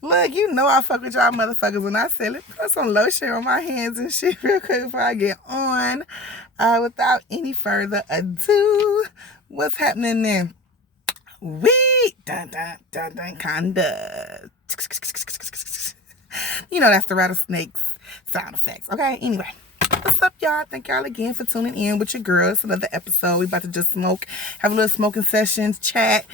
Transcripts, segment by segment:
Look, you know I fuck with y'all motherfuckers when I say, let's put some lotion on my hands and shit real quick before I get on. Without any further ado, what's happening then? Dun dun dun dun kinda. You know that's the rattlesnakes sound effects. Okay, anyway. What's up, y'all? Thank y'all again for tuning in with your girl. It's another episode. We about to just smoke, have a little smoking sessions, chat,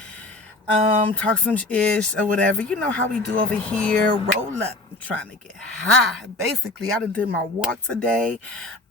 talk some ish or whatever. You know how we do over here. Roll up. I'm trying to get high. Basically, I done did my walk today.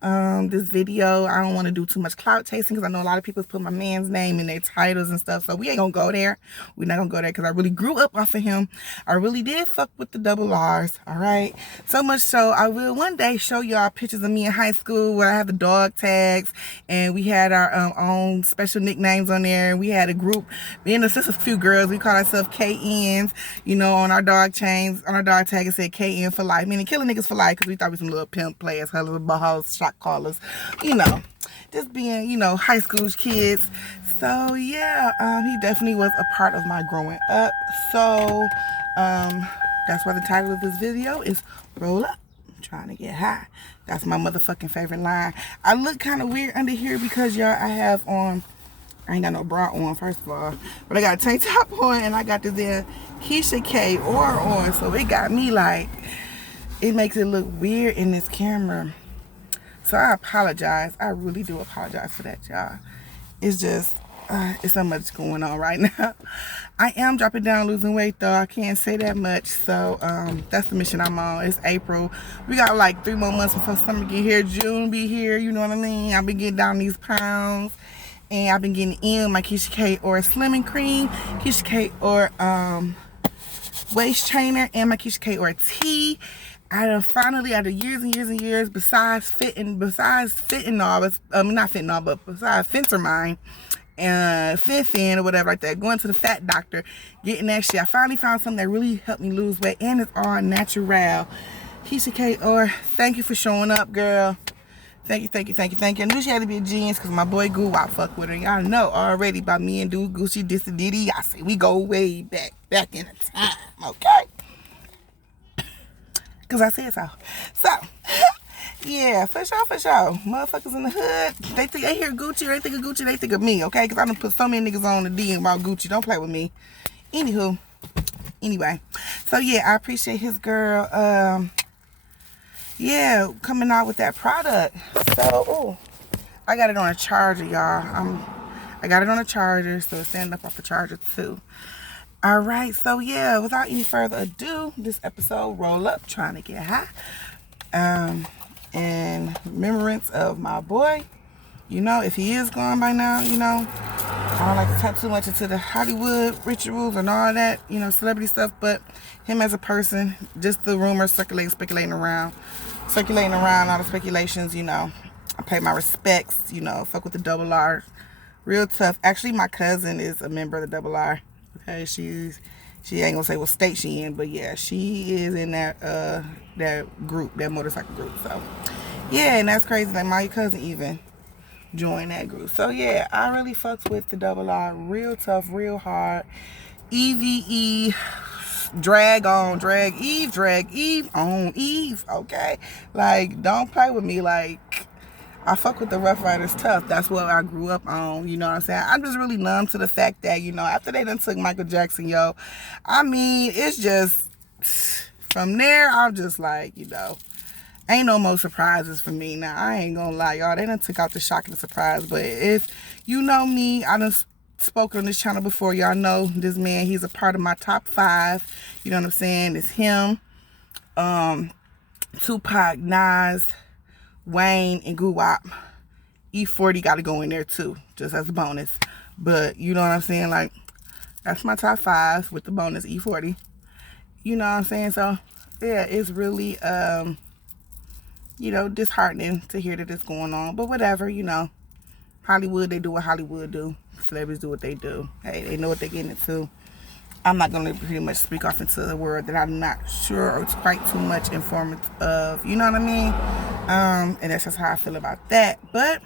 This video, I don't want to do too much clout chasing because I know a lot of people put my man's name in their titles and stuff, so we ain't gonna go there. We're not gonna go there because I really grew up off of him. I really did fuck with the double R's, all right? So much so I will one day show y'all pictures of me in high school where I have the dog tags and we had our own special nicknames on there. We had a group, me and a few girls, we call ourselves KNs, you know, on our dog chains, on our dog tag it said KN for life, meaning killing niggas for life because we thought we was some little pimp players, her little balls, shot callers, you know, just being, you know, high school kids. So yeah, he definitely was a part of my growing up. So that's why the title of this video is Roll Up, I'm trying to get high. That's my motherfucking favorite line. I look kind of weird under here because y'all, I have on, I ain't got no bra on, first of all, but I got a tank top on and I got this there Keisha K or on, so it got me like, it makes it look weird in this camera. So I apologize. I really do apologize for that, y'all. It's just, it's so much going on right now. I am dropping down, losing weight, though. I can't say that much. So that's the mission I'm on. It's April. We got like 3 more months before summer get here. June be here. You know what I mean? I've been getting down these pounds. And I've been getting in my Keisha K or Slimming Cream, Keisha K or waist trainer, and my Keisha K or tea. I done finally, after years and years and years, besides fentanyl, not fentanyl, but besides Fentermine and Fen or whatever like that, going to the fat doctor, getting that shit, I finally found something that really helped me lose weight, and it's all natural. Keisha K, or thank you for showing up, girl. Thank you, thank you, thank you, thank you. I knew she had to be a genius because my boy Goo, I fuck with her. Y'all know already about me and Dude Gucci, this and Diddy. I say we go way back in the time, okay? Because I said so. So, yeah, for sure, for sure. Motherfuckers in the hood, they think they hear Gucci or they think of Gucci, they think of me, okay? Because I done put so many niggas on the DM about Gucci. Don't play with me. Anywho, anyway. So, yeah, I appreciate his girl, yeah, coming out with that product. So, I got it on a charger, y'all. I got it on a charger, so it's standing up off the charger, too. All right, so yeah, without any further ado, this episode, Roll Up, trying to get high. In remembrance of my boy, you know, if he is gone by now, you know, I don't like to tap too much into the Hollywood rituals and all that, you know, celebrity stuff, but him as a person, just the rumors speculating around, all the speculations, you know, I pay my respects, you know, fuck with the double R, real tough. Actually, my cousin is a member of the double R. Okay, she ain't gonna say what state she in, but yeah, she is in that group, that motorcycle group. So yeah, and that's crazy that my cousin even joined that group. So yeah, I really fucks with the double R, real tough, real hard. EVE, drag on Eve, okay? Like, don't play with me. Like, I fuck with the Rough Riders tough. That's what I grew up on, you know what I'm saying? I'm just really numb to the fact that, you know, after they done took Michael Jackson, yo, I mean, it's just, from there, I'm just like, you know, ain't no more surprises for me. Now, I ain't gonna lie, y'all, they done took out the shock and the surprise, but if you know me, I done spoken on this channel before, y'all know this man, he's a part of my top 5, you know what I'm saying? It's him, Tupac, Nas, Wayne, and Guwap. E40 got to go in there too, just as a bonus. But you know what I'm saying? Like, that's my top 5 with the bonus E40. You know what I'm saying? So, yeah, it's really, you know, disheartening to hear that it's going on. But whatever, you know. Hollywood, they do what Hollywood do. Celebrities do what they do. Hey, they know what they're getting into. I'm not going to pretty much speak off into the word that I'm not sure or it's quite too much informative of. You know what I mean? And that's just how I feel about that. But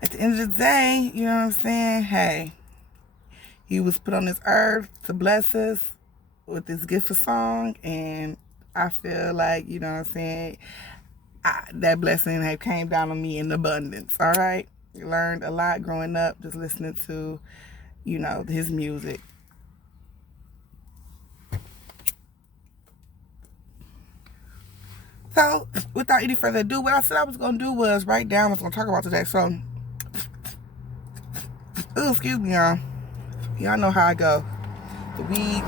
at the end of the day, you know what I'm saying? Hey, he was put on this earth to bless us, with this gift of song, and I feel like, you know what I'm saying, that blessing have came down on me in abundance. All right, learned a lot growing up just listening to, you know, his music. So without any further ado, what I said I was gonna do was write down what I was gonna talk about today. So, oh, excuse me, y'all. Y'all know how I go. The weed,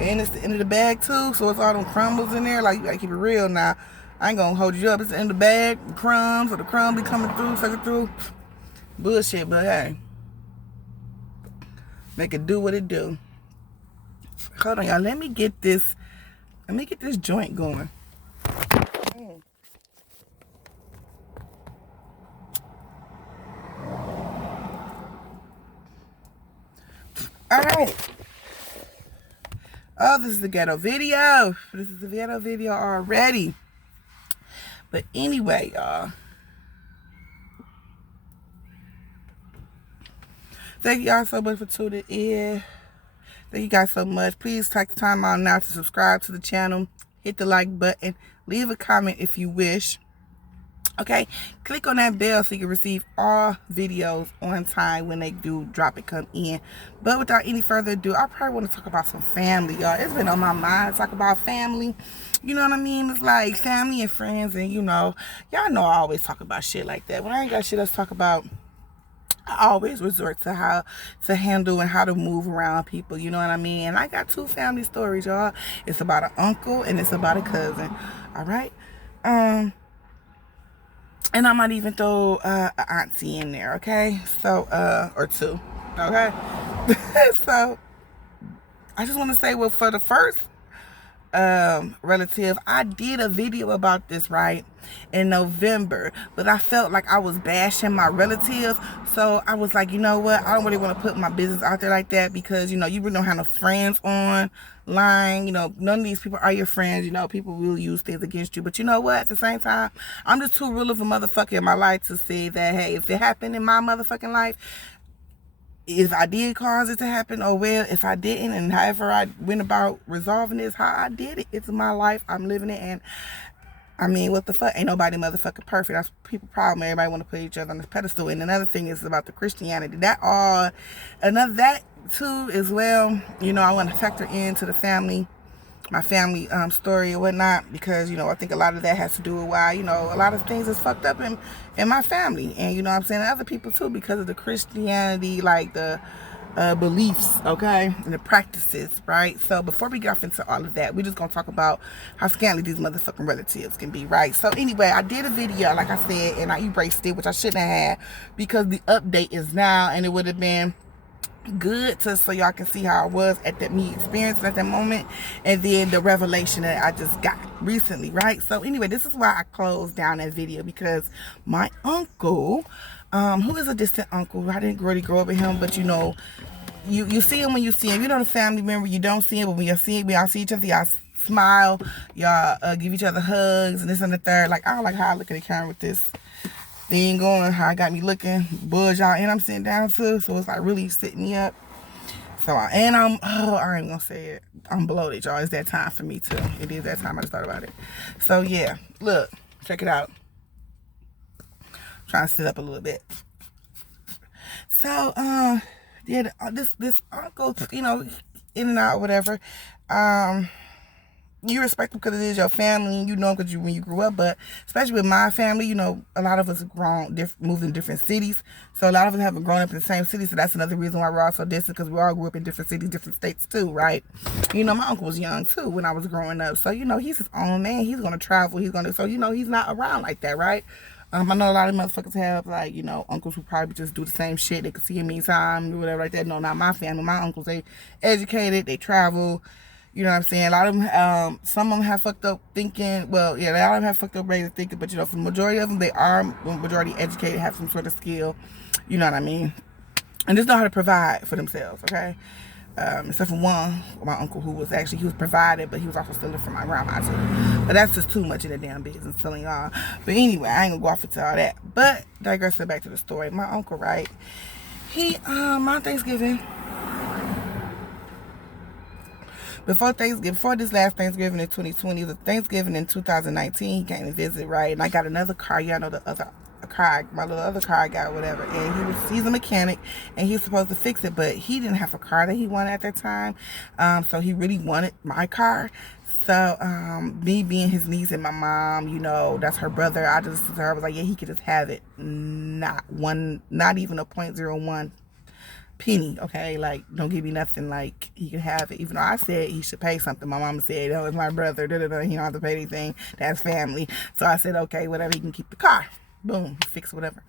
and it's the end of the bag too, so it's all them crumbles in there. Like, you gotta keep it real now. I ain't gonna hold you up. It's the end of the bag, the crumbs, or the crumb be coming through, sucking through. Bullshit, but hey, make it do what it do. Hold on, y'all. Let me get this joint going. All right. Oh, this is the ghetto video. This is the ghetto video already. But anyway, y'all. Thank y'all so much for tuning in. Thank you guys so much. Please take the time out now to subscribe to the channel. Hit the like button. Leave a comment if you wish. Okay, click on that bell so you can receive all videos on time when they do drop it, come in. But without any further ado, I probably want to talk about some family, y'all. It's been on my mind to talk about family. You know what I mean? It's like family and friends, and you know, y'all know I always talk about shit like that. When I ain't got shit else to talk about, I always resort to how to handle and how to move around people, you know what I mean? And I got two family stories, y'all. It's about an uncle and it's about a cousin. All right? And I might even throw an auntie in there, okay? So, or two, okay? So, I just want to say, well, for the first relative, I did a video about this, right, in November, but I felt like I was bashing my relative, so I was like, you know what, I don't really want to put my business out there like that, because, you know, you really don't have no friends online, you know, none of these people are your friends, you know, people will use things against you, but you know what, at the same time, I'm just too real of a motherfucker in my life to say that, hey, if it happened in my motherfucking life, if I did cause it to happen, oh well. If I didn't, and however I went about resolving this, how I did it, it's my life, I'm living it, and I mean, what the fuck, ain't nobody motherfucking perfect. That's people problem. Everybody want to put each other on this pedestal. And another thing is about the Christianity, that too as well, you know, I want to factor into the family, my family story or whatnot, because, you know, I think a lot of that has to do with why, you know, a lot of things is fucked up in my family, and, you know what I'm saying, other people too, because of the Christianity, like the beliefs, okay, and the practices, right? So before we get off into all of that, we're just gonna talk about how scandalous these motherfucking relatives can be, right? So anyway, I did a video, like I said, and I erased it, which I shouldn't have had, because the update is now, and it would have been good to, so y'all can see how I was at that me experience at that moment, and then the revelation that I just got recently, right? So anyway, this is why I closed down that video, because my uncle, who is a distant uncle, I didn't really grow up with him, but you know, you see him when you see him. You know, the family member, you don't see him, but when you see him, we all see each other, y'all smile, y'all give each other hugs and this and the third. Like, I don't like how I look at the camera with this thing going, how it got me looking, buzz y'all, and I'm sitting down too, so it's like really sitting me up. So I ain't gonna say it, I'm bloated, y'all. It's that time for me too. It is that time. I just thought about it. So yeah, look, check it out. Trying to sit up a little bit. So yeah, this uncle, you know, in and out, whatever, you respect them because it is your family, you know them because when you grew up, but especially with my family, you know, a lot of us have moved in different cities, so a lot of us haven't grown up in the same city, so that's another reason why we're all so distant, because we all grew up in different cities, different states too, right? You know, my uncle was young too when I was growing up, so, you know, he's his own man, he's going to travel, so, you know, he's not around like that, right? I know a lot of motherfuckers have, like, you know, uncles who probably just do the same shit, they can see him anytime, or whatever like that. No, not my family. My uncles, they educated, they travel. You know what I'm saying? A lot of them, some of them have fucked up thinking. Well, yeah, a lot of them have fucked up ways of thinking. But, you know, for the majority of them, they are majority educated, have some sort of skill. You know what I mean? And just know how to provide for themselves, okay? Except for one, my uncle, who was provided, but he was also stealing from my grandma too. But that's just too much of the damn business, telling y'all. But anyway, I ain't gonna go off into all that. But digressing back to the story, my uncle, right? He, on Thanksgiving, before Thanksgiving, before this last Thanksgiving in 2020, the Thanksgiving in 2019, he came to visit, right? And I got another car. Y'all know the other car, my little other car I got, whatever. And he's a mechanic, and he's supposed to fix it, but he didn't have a car that he wanted at that time. So he really wanted my car. So, me being his niece and my mom, you know, that's her brother, I just told her, I was like, yeah, he could just have it. Not even a 0.01 penny, okay? Like, don't give me nothing, like, he can have it. Even though I said he should pay something. My mama said, oh, it's my brother, he don't have to pay anything. That's family. So I said, okay, whatever, he can keep the car. Boom, fix whatever.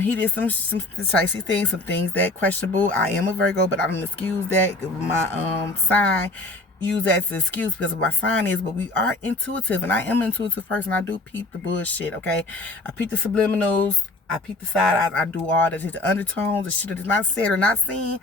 He did some spicy things, some things that questionable. I am a Virgo, but I don't excuse that. My sign, use that as an excuse because of my sign is, but we are intuitive, and I am an intuitive person. I do peep the bullshit, okay? I peep the subliminals, I peep the side eyes, I do all that, the undertones, the shit that is not said or not seen.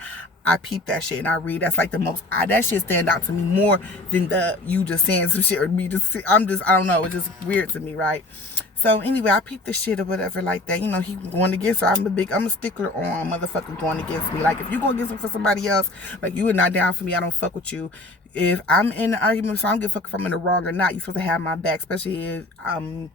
I peep that shit and I read. That's like the most, that shit stand out to me more than the you just saying some shit or me just, I don't know, it's just weird to me, right? So anyway, I peep the shit or whatever like that. You know, he going against her. I'm a stickler on motherfuckers going against me. Like, if you go against me for somebody else, like, you are not down for me, I don't fuck with you. If I'm in an argument, so I don't give a fuck if I'm in the wrong or not. You're supposed to have my back, especially if I'm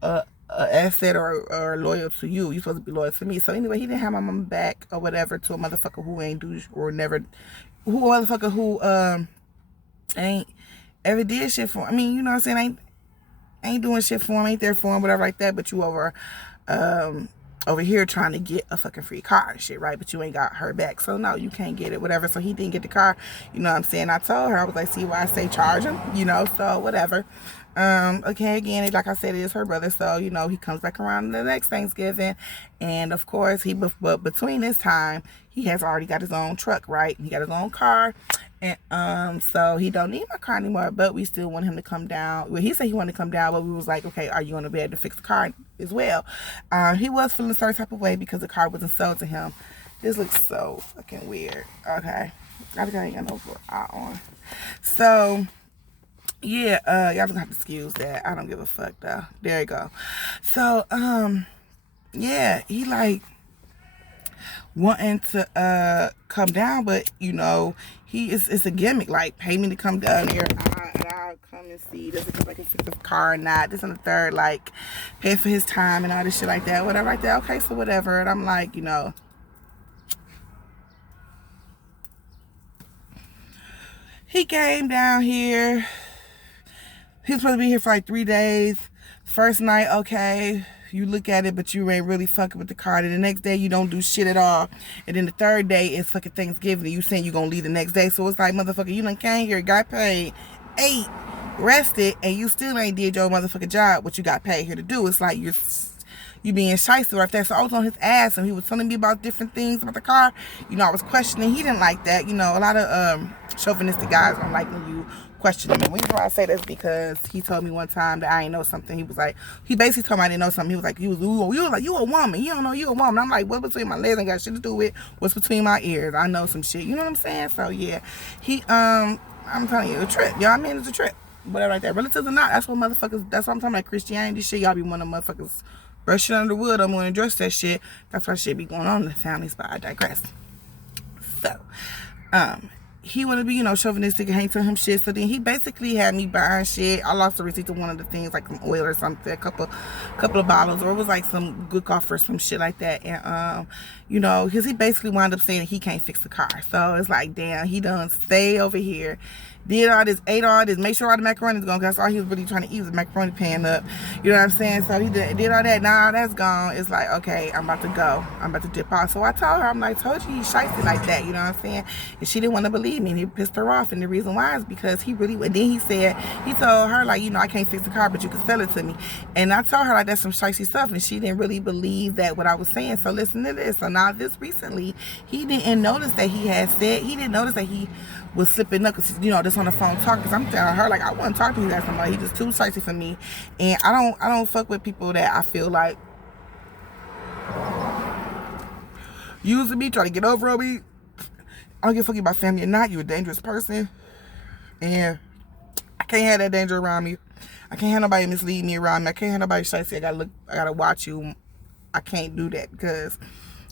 a asset or loyal to you. You're supposed to be loyal to me. So anyway, he didn't have my mama back or whatever to a motherfucker who ain't do or never, who ain't ever did shit for. I mean, you know what I'm saying? Ain't doing shit for him, ain't there for him, whatever like that. But you over here trying to get a fucking free car and shit, right? But you ain't got her back, so no, you can't get it, whatever. So he didn't get the car, you know what I'm saying? I told her, I was like, see why I say charge him, you know, so whatever. Okay, again, like I said, it is her brother, so, you know, he comes back around the next Thanksgiving, and of course, but between this time, he has already got his own truck, right? He got his own car, and so he don't need my car anymore, but we still want him to come down. Well, he said he wanted to come down, but we was like, okay, are you going to be able to fix the car as well? He was feeling a certain type of way because the car wasn't sold to him. This looks so fucking weird. Okay, I think I ain't got no eye on. So yeah, y'all don't have to excuse that. I don't give a fuck though. There you go. So yeah, he like wanting to come down, but you know, it's a gimmick, like, pay me to come down there and I'll come and see does it look like a fix the car or not, this and the third, like pay for his time and all this shit like that, whatever like that. Okay, so whatever. And I'm like, you know, he came down here. He was supposed to be here for like 3 days. First night, okay, you look at it, but you ain't really fucking with the car. And the next day, you don't do shit at all. And then the third day is fucking Thanksgiving, and you saying you gonna leave the next day. So it's like, motherfucker, you done came here, got paid, ate, rested, and you still ain't did your motherfucking job, what you got paid here to do. It's like you being shiesty right there. So I was on his ass, and he was telling me about different things about the car. You know, I was questioning. He didn't like that. You know, a lot of chauvinistic guys don't like when you question me. The reason why I say that's because he told me one time that I ain't know something. He was like, he basically told me I didn't know something. He was like, you a woman. You don't know you a woman. I'm like, what's between my legs ain't got shit to do with what's between my ears. I know some shit. You know what I'm saying? So yeah, I'm telling you, a trip. Y'all, I mean, it's a trip. Whatever like that. Relatives or not, that's what motherfuckers, that's what I'm talking about. Christianity shit, y'all be one of the motherfuckers brush shit under the wood. I'm gonna address that shit. That's why shit be going on in the families, but I digress. So, he wanted to be, you know, chauvinistic and hang to him shit. So then he basically had me buying shit. I lost the receipt to one of the things, like some oil or something, a couple of bottles, or it was like some good coffee or some shit like that. And you know, because he basically wound up saying he can't fix the car. So it's like, damn, he done stay over here, did all this, ate all this, make sure all the macaroni is gone, because that's all he was really trying to eat was the macaroni pan up. You know what I'm saying? So he did all that. Now that's gone. It's like, okay, I'm about to go. I'm about to dip out. So I told her, I'm like, told you he's shicey like that. You know what I'm saying? And she didn't want to believe me. And he pissed her off. And the reason why is because he really, and then he told her, like, you know, I can't fix the car, but you can sell it to me. And I told her, like, that's some shicey stuff. And she didn't really believe that what I was saying. So listen to this. So now this recently, he didn't notice that he didn't notice that he was slipping up, because, you know, just on the phone talking, because I'm telling her, like, I wouldn't talk to his ass somebody. He just too spicy for me. And I don't fuck with people that I feel like using me, trying to get over on me. I don't give a fuck about family or not. You're a dangerous person, and I can't have that danger around me. I can't have nobody mislead me around me. I can't have nobody spicy. I gotta watch you. I can't do that, because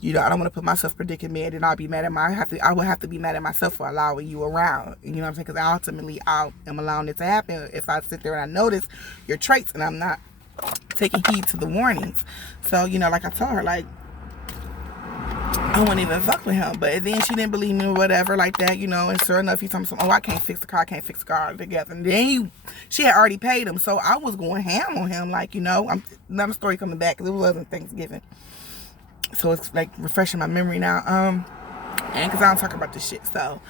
You know, I don't want to put myself in predicament, and I'll be mad at I would have to be mad at myself for allowing you around. You know what I'm saying? Because ultimately, I am allowing it to happen if I sit there and I notice your traits and I'm not taking heed to the warnings. So, you know, like I told her, like, I wouldn't even fuck with him. But then she didn't believe me or whatever like that, you know. And sure enough, he told me something, oh, I can't fix the car together. And then she had already paid him. So I was going ham on him. Like, you know, another story coming back because it wasn't Thanksgiving. So it's like refreshing my memory now. And because I don't talk about this shit. So,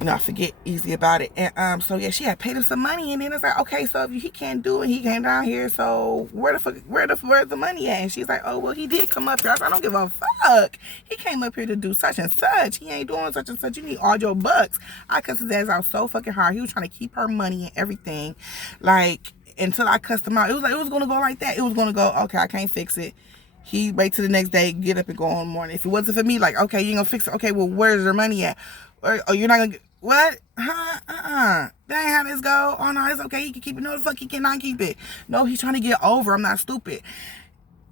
you know, I forget easy about it. And so yeah, she had paid him some money, and then it's like, okay, so if he can't do it, he came down here, so where's the money at? And she's like, oh well, he did come up here. I said, I don't give a fuck. He came up here to do such and such. He ain't doing such and such. You need all your bucks. I cussed his ass out so fucking hard. He was trying to keep her money and everything, like, until I cussed him out. It was like, it was gonna go like that. It was gonna go, okay, I can't fix it. He wait till the next day, get up and go on in the morning. If it wasn't for me, like, okay, you ain't gonna fix it. Okay, well, where's your money at? Or you're not gonna get, what? Huh? That ain't how this go. Oh no, it's okay. He can keep it. No, the fuck, he cannot keep it. No, he's trying to get over. I'm not stupid.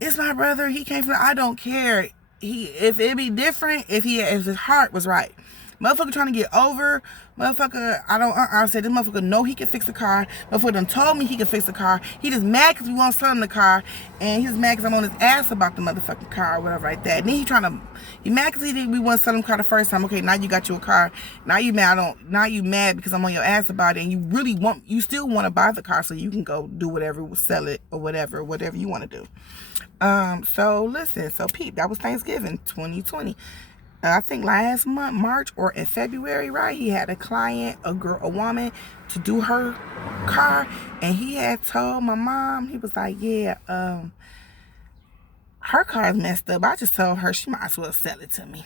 It's my brother. He came from. I don't care. If it be different, if his heart was right. Motherfucker trying to get over. Motherfucker, I said this motherfucker know he can fix the car. Motherfucker done told me he can fix the car. He just mad because we won't sell him the car. And he's mad because I'm on his ass about the motherfucking car or whatever like that. And then he mad because we won't sell him the car the first time. Okay, now you got you a car. Now you mad because I'm on your ass about it. And you still want to buy the car so you can go do whatever, sell it or whatever you want to do. So listen, so Pete, that was Thanksgiving 2020. I think last month, March or in February, right? He had a client, a woman, to do her car, and he had told my mom, he was like, yeah, her car's messed up. I just told her she might as well sell it to me.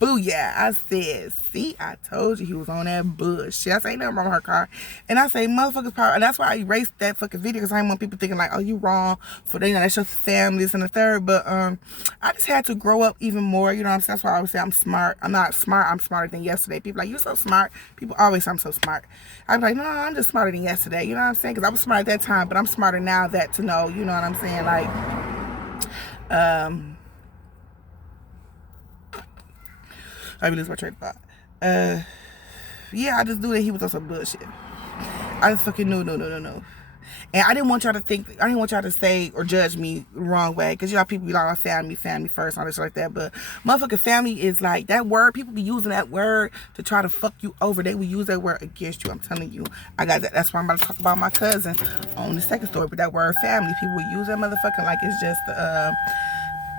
Booyah. I said, see, I told you he was on that bullshit. I say, ain't nothing wrong with her car. And I say, motherfuckers power. And that's why I erased that fucking video, because I didn't want people thinking like, oh, you wrong for, you know, that's your family, this and the third. But I just had to grow up even more. You know what I'm saying? That's why I always say I'm smart. I'm not smart. I'm smarter than yesterday. People like, you're so smart. People always say I'm so smart. I'm like, no, I'm just smarter than yesterday. You know what I'm saying? Because I was smart at that time, but I'm smarter now to know, you know what I'm saying? Like, I lose my train of thought. Yeah, I just knew that he was on some bullshit. I just fucking knew, no. And I didn't want y'all to say or judge me the wrong way. Because, you know, people be like, oh, family first, all this like that. But motherfucking family is like, that word, people be using that word to try to fuck you over. They will use that word against you. I'm telling you. I got that. That's why I'm about to talk about my cousin on the second story. But that word family, people will use that motherfucking like it's just,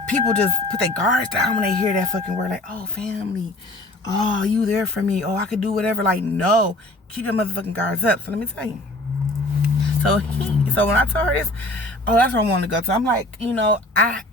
people just put their guards down when they hear that fucking word. Like, oh, family. Oh, you there for me. Oh, I could do whatever. Like, no. Keep your motherfucking guards up. So let me tell you. So when I told her this, oh, that's where I wanted to go to. I'm like, you know, I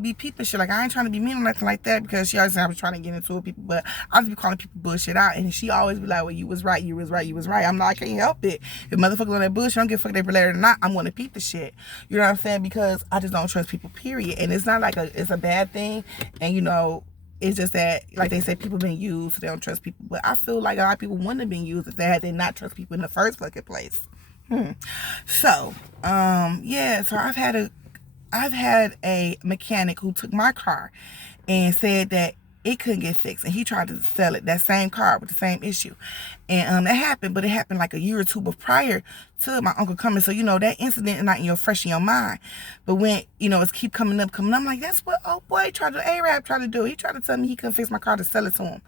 be peeping shit. Like, I ain't trying to be mean or nothing like that, because she always said I was trying to get into it with people, but I just be calling people bullshit out, and she always be like, well, you was right. I'm like, I can't help it. If motherfuckers on that bullshit, I don't give a fuck if they related or not, I'm gonna peep the shit. You know what I'm saying? Because I just don't trust people, period. And it's not like it's a bad thing, and you know, it's just that, like they say, people been used, so they don't trust people. But I feel like a lot of people wouldn't have been used if they not trust people in the first fucking place. So, yeah, so I've had a mechanic who took my car and said that it couldn't get fixed, and he tried to sell it, that same car with the same issue. And that happened, but it happened like a year or two prior to my uncle coming. So, you know, that incident is not fresh in your mind. But when, you know, it's keep coming up, I'm like, that's what old boy Arab tried to do. He tried to tell me he couldn't fix my car to sell it to him.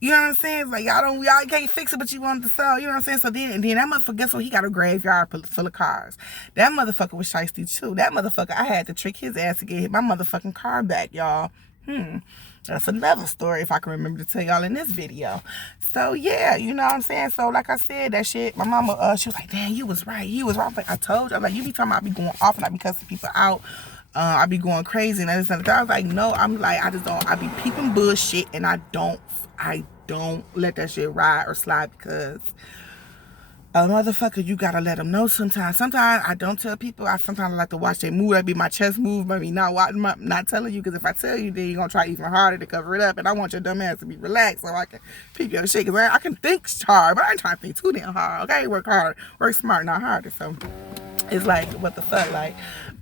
You know what I'm saying? It's like, y'all can't fix it, but you wanted to sell. You know what I'm saying? So then that motherfucker, guess what? He got a graveyard full of cars. That motherfucker was shiesty too. That motherfucker, I had to trick his ass to get my motherfucking car back, y'all. That's another story if I can remember to tell y'all in this video. So yeah, you know what I'm saying? So like I said, that shit, my mama, she was like, damn, you was right. I was like, I told you. I'm like, you be talking about I be going off and I be cussing people out. I be going crazy and that. I was like, no, I'm like, I be peeping bullshit, and I don't let that shit ride or slide, because a motherfucker, you gotta let them know sometimes. Sometimes I don't tell people. Sometimes I like to watch their move. That be my chest move. Maybe not telling you, because if I tell you, then you're gonna try even harder to cover it up. And I want your dumb ass to be relaxed so I can peep your shit. Because I can think hard, but I ain't trying to think too damn hard. Okay, work hard, work smart, not harder. So it's like, what the fuck, like,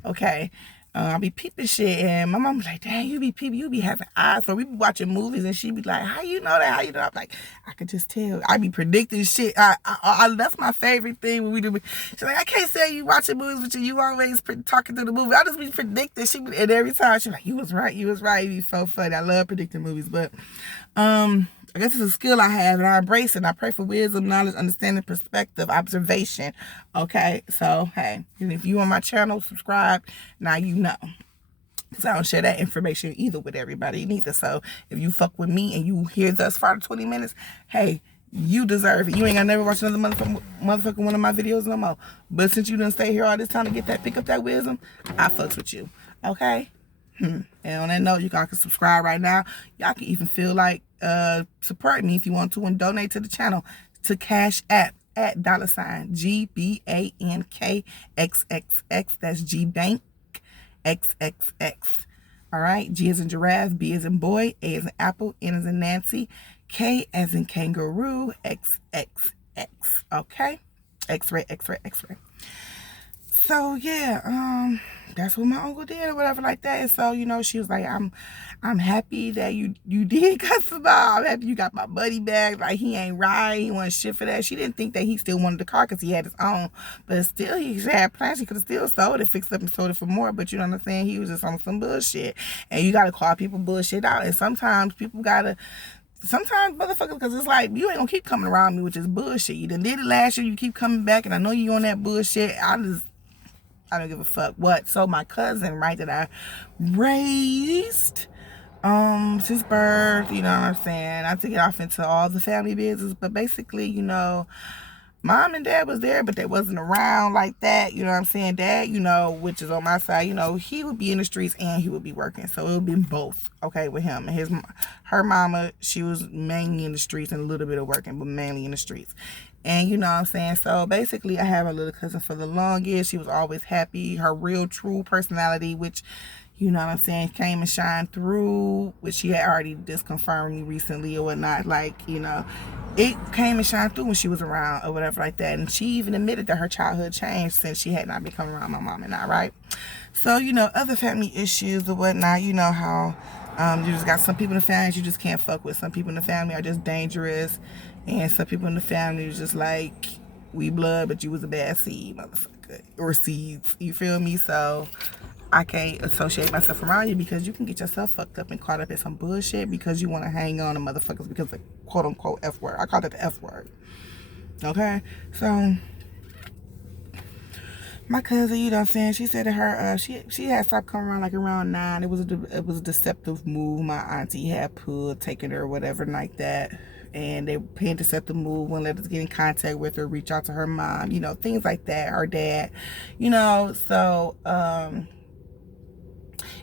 okay. I be peeping shit, and my mom was like, dang, you be peeping, you be having eyes. So we be watching movies, and she be like, how you know that? How you know? I'm like, I could just tell. I be predicting shit. That's my favorite thing when we do. She's like, I can't say you watching movies with you. You always talking through the movie. I just be predicting. And every time she's like, you was right, you was right. It be so funny. I love predicting movies, but I guess it's a skill I have, and I embrace it. And I pray for wisdom, knowledge, understanding, perspective, observation. Okay, so hey, if you on my channel, subscribe. Now you know, because I don't share that information either with everybody neither. So if you fuck with me and you hear thus far to 20 minutes, hey, you deserve it. You ain't gonna never watch another motherfucking one of my videos no more. But since you done stay here all this time to pick up that wisdom, I fucks with you. Okay. And on that note, you guys can subscribe right now. Y'all can even feel like support me if you want to and donate to the channel to Cash App at $GBANKXXX. That's GBANKXXX. All right. G as in giraffe, B as in boy, A as in apple, N as in Nancy, K as in kangaroo, XXX. Okay. X-ray, X-ray, X-ray. So yeah, that's what my uncle did or whatever like that. And so, you know, she was like, I'm happy that you did cuss him out. I'm happy you got my buddy back. Like, he ain't right. He wanted shit for that. She didn't think that he still wanted the car because he had his own. But still, he had plans. He could have still sold it, fixed up and sold it for more. But you know what I'm saying? He was just on some bullshit. And you got to call people bullshit out. And sometimes people got to, motherfuckers, because it's like, you ain't gonna keep coming around me with this bullshit. You done did it last year. You keep coming back. And I know you on that bullshit. I don't give a fuck what. So my cousin, right, that I raised since birth, you know what I'm saying? I took it off into all the family business, but basically, you know, mom and dad was there, but they wasn't around like that, you know what I'm saying? Dad, you know, which is on my side, you know, he would be in the streets and he would be working. So it would be both, okay, with him. And her mama, she was mainly in the streets and a little bit of working, but mainly in the streets. And you know what I'm saying? So basically, I have a little cousin for the longest. She was always happy. Her real, true personality, which, you know what I'm saying, came and shined through, which she had already disconfirmed me recently or whatnot. Like, you know, it came and shined through when she was around or whatever like that. And she even admitted that her childhood changed since she had not been coming around my mom and I, right? So, you know, other family issues or whatnot, you know how you just got some people in the family you just can't fuck with. Some people in the family are just dangerous. And some people in the family is just like, we blood, but you was a bad seed, motherfucker. Or seeds. You feel me? So I can't associate myself around you because you can get yourself fucked up and caught up in some bullshit because you want to hang on to motherfuckers because of the quote unquote F word. I call it the F word. Okay? So my cousin, you know what I'm saying, she said to her, she had stopped coming around like around 9. It was a deceptive move my auntie had pulled, taking her or whatever like that. And they paid to set the move, wouldn't let us get in contact with her, reach out to her mom, you know, things like that, her dad, you know. So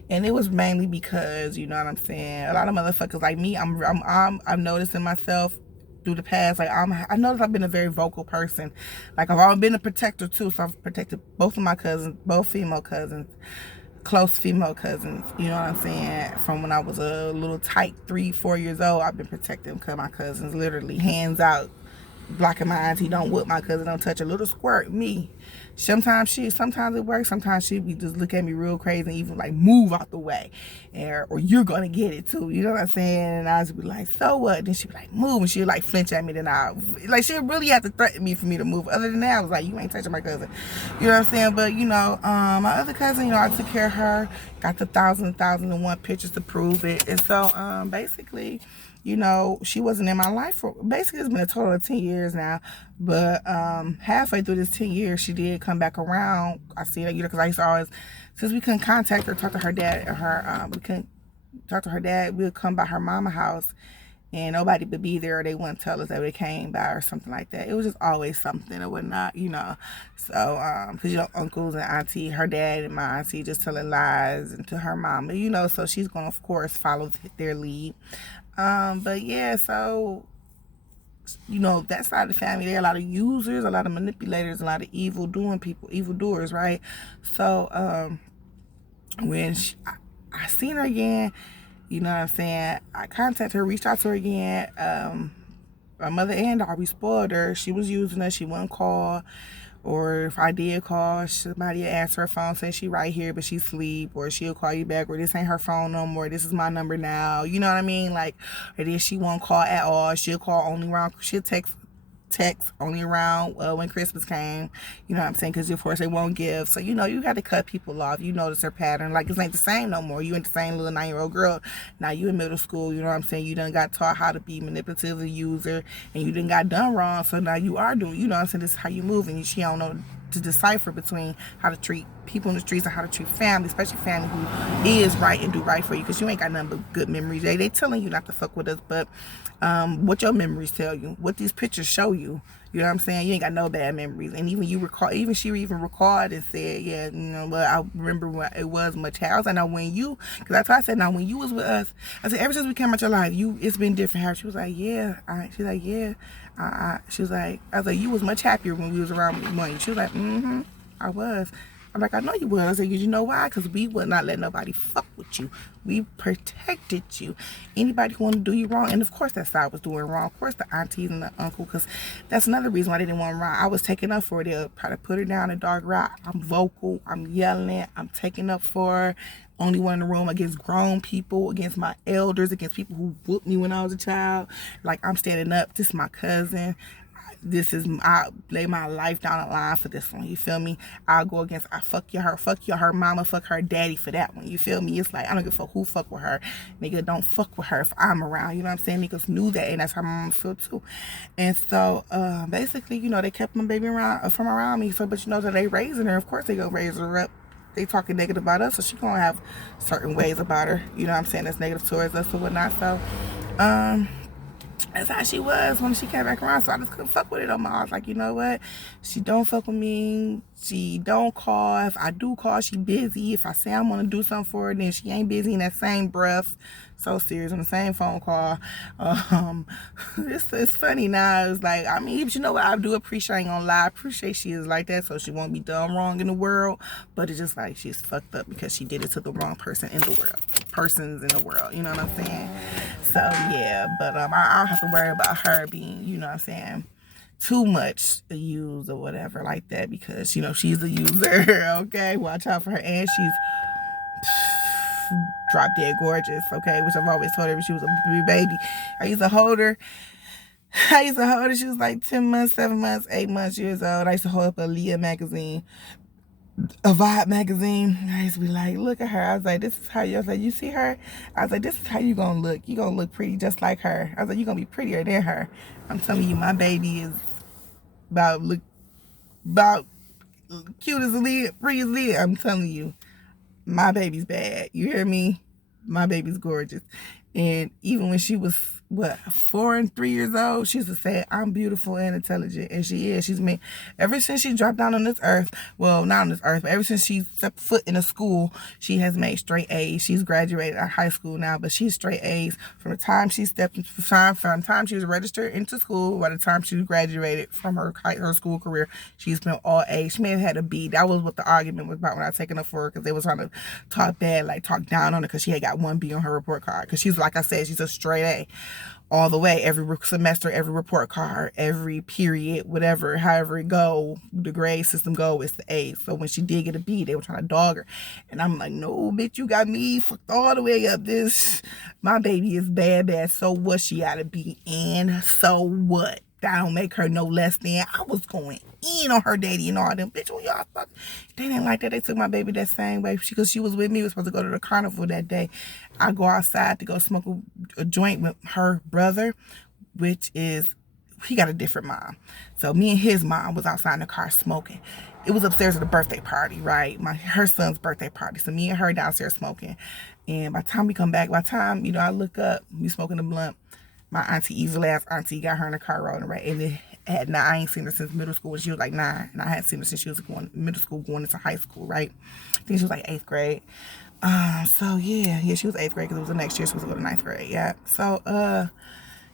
and it was mainly because, you know what I'm saying, a lot of motherfuckers like me, I'm noticing myself through the past, like I noticed I've been a very vocal person. Like, I've always been a protector too, so I've protected both of my cousins, both female cousins, close female cousins, you know what I'm saying, from when I was a little tight 3-4 years old. I've been protecting my cousins, literally hands out, blocking my auntie, don't whoop my cousin, don't touch a little squirt me. Sometimes it works, sometimes she be just look at me real crazy and even like move out the way, or you're gonna get it too, you know what I'm saying? And I just be like, so what? Then she'd be like, move, and she'd like flinch at me, then she'd really have to threaten me for me to move. Other than that, I was like, you ain't touching my cousin, you know what I'm saying? But you know, my other cousin, you know, I took care of her, got the 1,001 pictures to prove it. And so basically, you know, she wasn't in my life for, basically it's been a total of 10 years now. But halfway through this 10 years, she did come back around. I see that, you know, because I used to always, since we couldn't contact her, talk to her dad, we couldn't talk to her dad, we would come by her mama house and nobody would be there, or they wouldn't tell us that they came by or something like that. It was just always something or whatnot, you know. So, because, you know, uncles and auntie, her dad and my auntie just telling lies and to her mama, you know, so she's going to, of course, follow their lead. But yeah, so, you know, that side of the family, there are a lot of users, a lot of manipulators, a lot of evildoers, right? So, when I seen her again, you know what I'm saying, I contacted her, reached out to her again. My mother and daughter, we spoiled her. She was using us. She wouldn't call Or if I did call, somebody answer her phone, say she right here, but she sleep, or she'll call you back, or this ain't her phone no more, this is my number now. You know what I mean? Like, or then she won't call at all. She'll call only around, she'll text only around when Christmas came. You know what I'm saying? Because of course they won't give. So, you know, you got to cut people off. You notice their pattern. Like, this ain't the same no more. You ain't the same little 9-year-old girl. Now you in middle school. You know what I'm saying? You done got taught how to be manipulative, a user, and you done got done wrong. So now you are doing, you know what I'm saying? This is how you move, and she don't know to decipher between how to treat people in the streets and how to treat family, especially family who is right and do right for you, because you ain't got nothing but good memories. They telling you not to fuck with us, but what your memories tell you, what these pictures show you. You know what I'm saying? You ain't got no bad memories. And even you recall, even she even recalled and said, yeah, you know, but I remember when it was much higher. I was like, now when you, because that's why I said, now when you was with us, I said, ever since we came out your life, it's been different. How she was like, yeah. She's like, yeah. She was like, I was like, you was much happier when we was around money. She was like, I was. I'm like, I know you was. I said, you know why? Because we would not let nobody fuck with you. We protected you. Anybody who wanted to do you wrong, and of course that side was doing wrong. Of course the aunties and the uncle, because that's another reason why they didn't want her around. I was taking up for her. They'll try to put her down in dark route. I'm vocal. I'm yelling. I'm taking up for her. Only one in the room against grown people, against my elders, against people who whooped me when I was a child. Like, I'm standing up. This is my cousin. I lay my life down the line for this one. You feel me? I'll go against, I fuck her mama, fuck her daddy for that one. You feel me? It's like, I don't give a fuck who fuck with her. Nigga, don't fuck with her if I'm around. You know what I'm saying? Niggas knew that, and that's how my mama feel too. And so, basically, you know, they kept my baby from around me. So, but you know that they raising her. Of course they gonna raise her up. They talking negative about us, so she gonna have certain ways about her. You know what I'm saying? That's negative towards us or whatnot. So, that's how she was when she came back around. So I just couldn't fuck with it no more. I was like, you know what? She don't fuck with me. She don't call. If I do call, she busy. If I say I'm gonna do something for her, then she ain't busy in that same breath. So serious on the same phone call. It's funny now. It's like, I mean, but you know what? I do appreciate, I ain't gonna lie, I appreciate she is like that, so she won't be done wrong in the world. But it's just like she's fucked up because she did it to the wrong person in the world. Persons in the world. You know what I'm saying? So yeah, but I don't have to worry about her being, you know what I'm saying, too much used or whatever like that, because you know she's a user. Okay, watch out for her. And she's drop dead gorgeous, okay, which I've always told her when she was a baby. I used to hold her. She was like 10 months, 7 months, 8 months, years old. I used to hold up a Leah magazine, a Vibe magazine. I used to be like, look at her. I was like, this is how you, I was like, you see her? I was like, this is how you gonna look. You gonna look pretty just like her. I was like, you gonna be prettier than her. I'm telling you, my baby is about cute as a Leah, pretty as Leah. I'm telling you, my baby's bad. You hear me? My baby's gorgeous. And even when she was, 4 and 3 years old, she used to say, I'm beautiful and intelligent. And she is. She's made, ever since she dropped down on this earth, well, not on this earth, but ever since she stepped foot in a school, she has made straight A's. She's graduated out of high school now, but she's straight A's. From the time she stepped, from the time she was registered into school, by the time she graduated from her school career, she's been all A's. She may have had a B. That was what the argument was about when I taken her for her, because they was trying to talk bad, like talk down on her, because she had got 1 B on her report card. Because she's, like I said, she's a straight A. All the way, every semester, every report card, every period, whatever, however it go, the grade system go, it's the A. So when she did get a B, they were trying to dog her. And I'm like, no, bitch, you got me fucked all the way up. My baby is bad. So what, she ought to be in? So what? That don't make her no less than. I was going in on her daddy and all them. Bitch, when y'all fuck, they didn't like that. They took my baby that same way. Because she was with me. We were supposed to go to the carnival that day. I go outside to go smoke a joint with her brother, which is, he got a different mom. So me and his mom was outside in the car smoking. It was upstairs at a birthday party, right? Her son's birthday party. So me and her downstairs smoking. And by the time we come back, you know, I look up, we smoking a blunt. My auntie, evil ass auntie, got her in the car rolling, right? And I ain't seen her since middle school when she was like 9. And I hadn't seen her since she was going middle school, going into high school, right? I think she was like 8th grade. So yeah, she was 8th grade, because it was the next year she was going to 9th grade, yeah. So,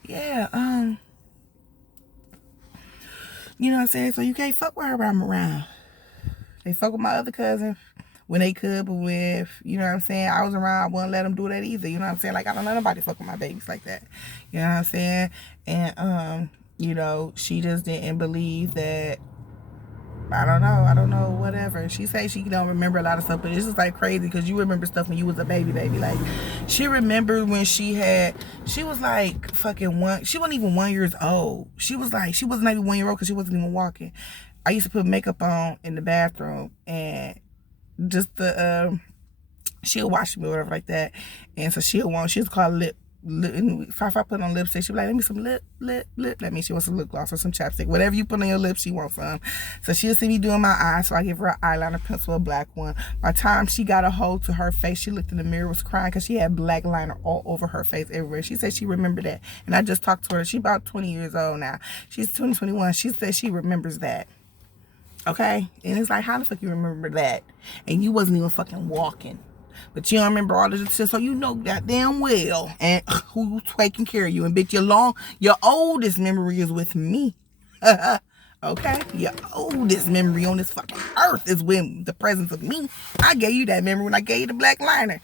yeah, you know what I'm saying? So you can't fuck with her while I'm around. They fuck with my other cousin when they could, but with, you know what I'm saying, I was around, I wouldn't let them do that either. You know what I'm saying? Like, I don't let nobody fuck with my babies like that. You know what I'm saying? And, you know, she just didn't believe that I don't know, whatever. She say she don't remember a lot of stuff, but it's just like crazy because you remember stuff when you was a baby. Like, she remembered when she was like fucking she wasn't even 1 year old. She wasn't even 1 year old because she wasn't even walking. I used to put makeup on in the bathroom and just she'll wash me or whatever like that. And so she'll call lip. If I put on lipstick, she'll be like, let me some lip. That means she wants some lip gloss or some chapstick. Whatever you put on your lips, she wants some. So she'll see me doing my eyes, so I give her an eyeliner pencil, a black one. By the time she got a hold to her face, she looked in the mirror, was crying because she had black liner all over her face everywhere. She said she remembered that. And I just talked to her. She's about 20 years old now. She's 21. She said she remembers that. Okay? And it's like, how the fuck you remember that? And you wasn't even fucking walking. But you don't remember all this shit, so you know goddamn well and who's taking care of you. And bitch, your oldest memory is with me. Okay? Your oldest memory on this fucking earth is with the presence of me. I gave you that memory when I gave you the black liner.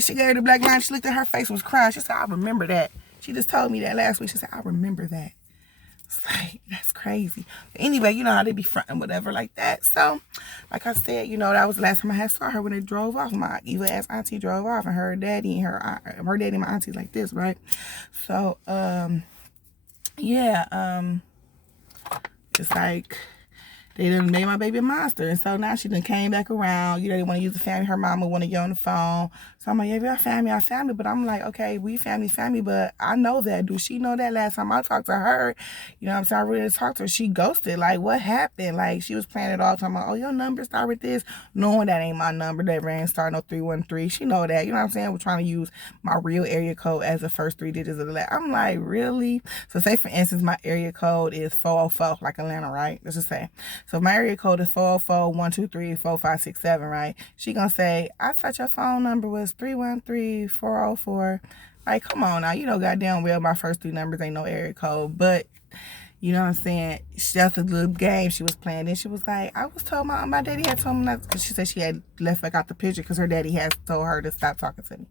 She gave her the black liner. She looked at her face, was crying. She said, I remember that. She just told me that last week. She said, I remember that. It's like, that's crazy. But anyway, you know how they be fronting whatever like that. So, like I said, you know, that was the last time I saw her when they drove off. My evil ass auntie drove off, and her daddy and my auntie like this, right? So, yeah, it's like they done made my baby a monster. And so now she done came back around. You know, they want to use the family. Her mama want to get on the phone. So I'm like, yeah, our family. But I'm like, okay, we family. But I know that. Do she know that? Last time I talked to her, you know what I'm saying? I really talked to her. She ghosted. Like, what happened? Like, she was playing it all the time. Like, oh, your number start with this. Knowing that ain't my number. That ran start no 313. She know that. You know what I'm saying? We're trying to use my real area code as the first 3 digits of the letter. I'm like, really? So say, for instance, my area code is 404, like Atlanta, right? Let's just say. So if my area code is 404-123-4567, right? She gonna say, I thought your phone number was 313-404. Like, come on now. You know goddamn well my first 3 numbers ain't no area code. But, you know what I'm saying? That's a little game she was playing. Then she was like, I was told my daddy had told me not, because she said she had left back out the picture because her daddy has told her to stop talking to me.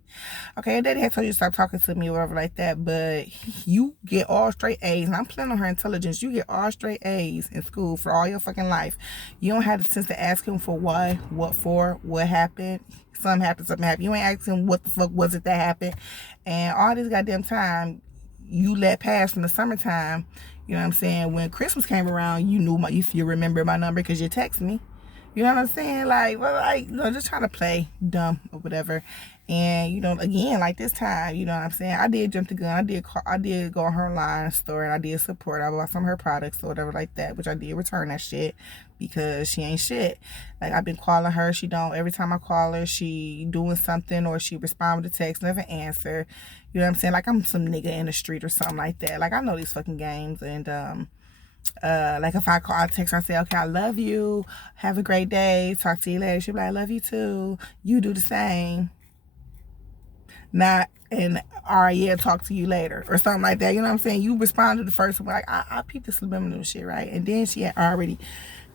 Okay, her daddy had told you to stop talking to me or whatever like that, but you get all straight A's, and I'm playing on her intelligence. You get all straight A's in school for all your fucking life. You don't have the sense to ask him for why, what for, what happened. Something happened. You ain't asking what the fuck was it that happened. And all this goddamn time you let pass from the summertime. You know what I'm saying? When Christmas came around, you knew if you remember my number because you text me. You know what I'm saying? Like, well, like, you know, just trying to play dumb or whatever. And, you know, again, like this time, you know what I'm saying? I did jump the gun. I did go on her online store and I did support. I bought some of her products or whatever like that, which I did return that shit because she ain't shit. Like, I've been calling her. She don't. Every time I call her, she doing something or she respond with a text, never answer. You know what I'm saying? Like, I'm some nigga in the street or something like that. Like, I know these fucking games. And, like if I text her, I say, okay, I love you. Have a great day. Talk to you later. She'll be like, I love you too. You do the same. Not, and all right, yeah, talk to you later or something like that. You know what I'm saying? You respond to the first one. Like, I peeped the subliminal shit, right? And then she had already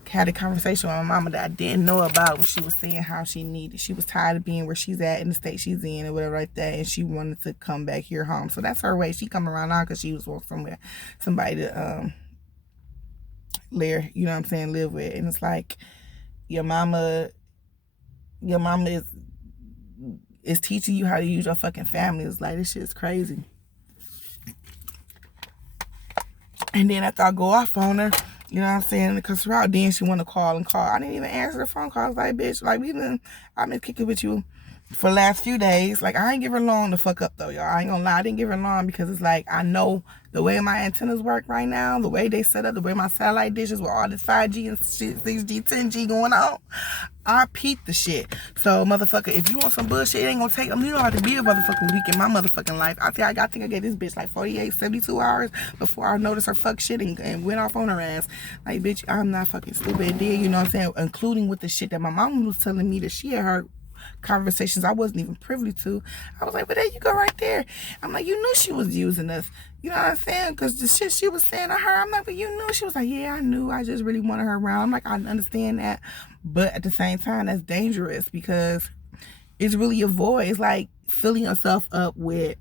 had a conversation with my mama that I didn't know about, when she was saying how she was tired of being where she's at in the state she's in or whatever like that, and she wanted to come back here home. So that's her way. She come around now because she was somewhere, somebody to live, you know what I'm saying, live with. And it's your mama is teaching you how to use your fucking family. It's like, this shit's crazy. And then after I go off on her, you know what I'm saying, because throughout then she want to call. I didn't even answer the phone call. I was like, bitch, like, I've been kicking with you for the last few days. Like, I ain't give her long to fuck up though, y'all. I ain't gonna lie, I didn't give her long because it's like, I know the way my antennas work right now, the way they set up, the way my satellite dishes with all this 5G and shit, 6G, 10G going on, I peeped the shit. So, motherfucker, if you want some bullshit, it ain't gonna take, you don't have to be a motherfucking week in my motherfucking life. I think I gave this bitch like 48, 72 hours before I noticed her fuck shit and went off on her ass. Like, bitch, I'm not fucking stupid. Did, you know what I'm saying? Including with the shit that my mom was telling me that she had heard conversations I wasn't even privy to. I was like, well, there you go right there. I'm like, you knew she was using us. You know what I'm saying? Because the shit she was saying to her, I'm like, but you knew. She was like, yeah, I knew. I just really wanted her around. I'm like, I understand that. But at the same time, that's dangerous because it's really a void. It's like filling yourself up with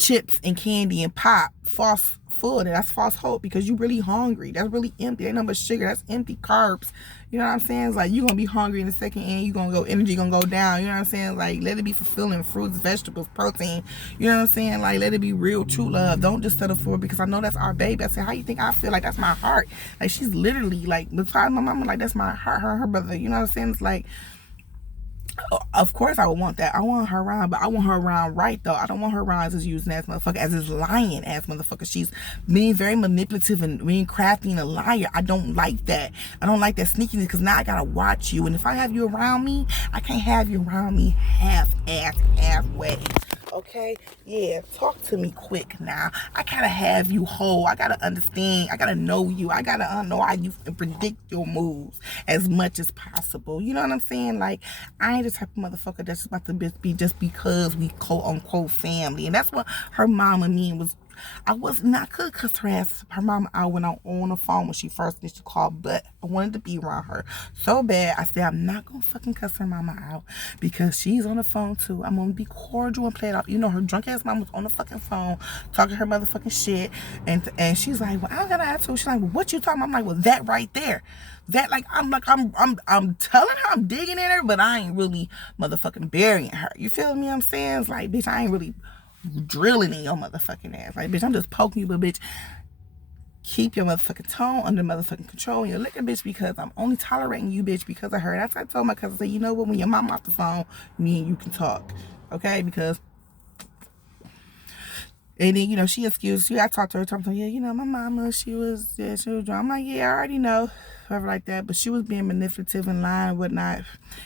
chips and candy and pop, false food, and that's false hope, because you really hungry. That's really empty. Ain't no much sugar. That's empty carbs. You know what I'm saying? It's like, you're gonna be hungry in a second and you gonna go, energy gonna go down. You know what I'm saying? Like, let it be fulfilling, fruits, vegetables, protein. You know what I'm saying? Like, let it be real, true love. Don't just settle for it, because I know that's our baby. I said, how you think I feel? Like, that's my heart. Like, she's literally like, beside my mama, like, that's my heart, her brother. You know what I'm saying? It's like, of course I would want that. I want her around, but I want her around right, though. I don't want her around as this using ass motherfucker, as this lying ass motherfucker. She's being very manipulative and being crafty and a liar. I don't like that. I don't like that sneakiness, because now I gotta watch you. And if I have you around me, I can't have you around me half-ass, halfway. Okay, yeah, talk to me quick now. I gotta have you whole. I gotta understand. I gotta know you. I gotta know how you predict your moves as much as possible. You know what I'm saying? Like, I ain't the type of motherfucker that's about to be just because we quote unquote family. And that's what her mama mean was. I could cuss her ass, her mama out when I on the phone when she first initially called, but I wanted to be around her so bad. I said, I'm not gonna fucking cuss her mama out, because she's on the phone too. I'm gonna be cordial and play it off. You know, her drunk ass mom was on the fucking phone talking her motherfucking shit, and she's like, well, I gotta ask her. She's like, well, what you talking about? I'm like, well, that right there. That, like, I'm telling her I'm digging in her, but I ain't really motherfucking burying her. You feel me? I'm saying, it's like, bitch, I ain't really drilling in your motherfucking ass. Like, bitch, I'm just poking you, but bitch, keep your motherfucking tone under motherfucking control and your liquor, bitch, because I'm only tolerating you, bitch, because of her. That's what I told my cousin. I said, you know what, when your mom off the phone, me and you can talk, okay? Because, and then, you know, I talked to her, yeah, you know, my mama, she was drunk. I'm like, yeah, I already know, whatever like that, but she was being manipulative and lying and whatnot.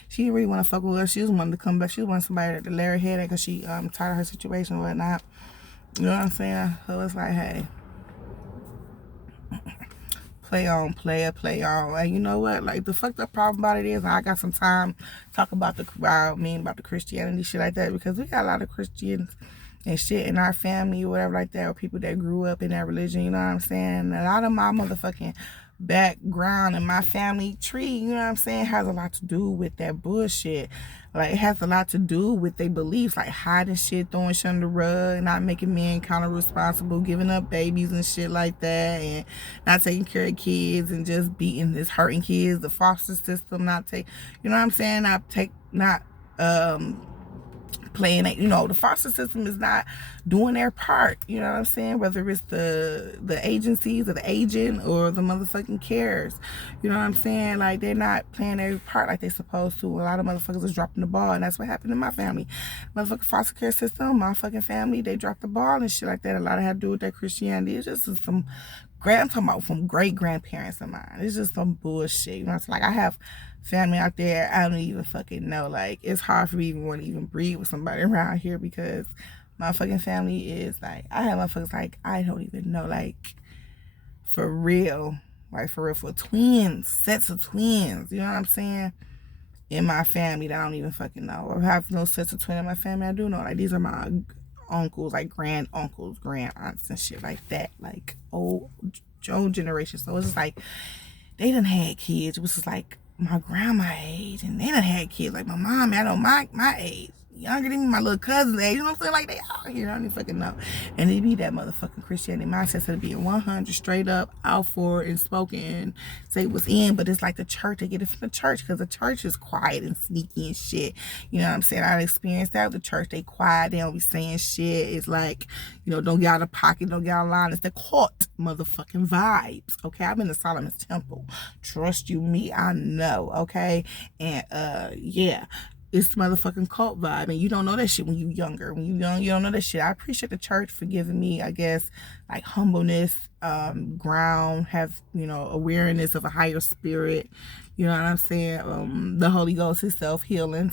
She didn't really want to fuck with her. She just wanted to come back. She wanted somebody to lay her head at, because she tired of her situation and whatnot. You know what I'm saying? So it's like, hey, play on, player, play on. And you know what? Like, the fucked up problem about it is, I got some time to talk about the Christianity shit like that, because we got a lot of Christians and shit in our family or whatever like that, or people that grew up in that religion. You know what I'm saying? A lot of my motherfucking background and my family tree, you know what I'm saying, has a lot to do with that bullshit. Like, it has a lot to do with their beliefs, like hiding shit, throwing shit on the rug, not making men kind of responsible, giving up babies and shit like that, and not taking care of kids, and just beating this, hurting kids, the foster system, you know what I'm saying, playing it, you know, the foster system is not doing their part, you know what I'm saying, whether it's the agencies or the agent or the motherfucking cares, you know what I'm saying, like, they're not playing their part like they're supposed to. A lot of motherfuckers is dropping the ball, and that's what happened in my family. Motherfucking foster care system, my fucking family, they dropped the ball and shit like that. A lot of had to do with their Christianity. It's just some I'm talking about from great grandparents of mine. It's just some bullshit, you know. It's like, I have family out there I don't even fucking know. Like, it's hard for me to want to even breathe with somebody around here, because my fucking family is like, I have motherfuckers like, I don't even know, like, for real, for twins, sets of twins, you know what I'm saying, in my family that I don't even fucking know. I have no sets of twins in my family I do know. Like, these are my uncles, like grand uncles, grand aunts and shit like that, like old generation. So it's just like, they done had kids. It was just like my grandma age, and they done had kids. Like, my mom, I know my age, younger than me, my little cousin's age, you know what I'm saying? Like, they out here, I don't even fucking know. And it be that motherfucking Christianity mindset of being 100 straight up out for it and spoken and say what's in. But it's like the church, they get it from the church, because the church is quiet and sneaky and shit. You know what I'm saying? I experienced that with the church. They quiet, they don't be saying shit. It's like, you know, don't get out of pocket, don't get out of line. It's the cult motherfucking vibes, okay? I've been to Solomon's Temple. Trust you me, I know, okay? And yeah, it's motherfucking cult vibe, and you don't know that shit when you younger. When you young, you don't know that shit. I appreciate the church for giving me, I guess, like, humbleness, ground, have, you know, awareness of a higher spirit, you know what I'm saying, the Holy Ghost himself, healing,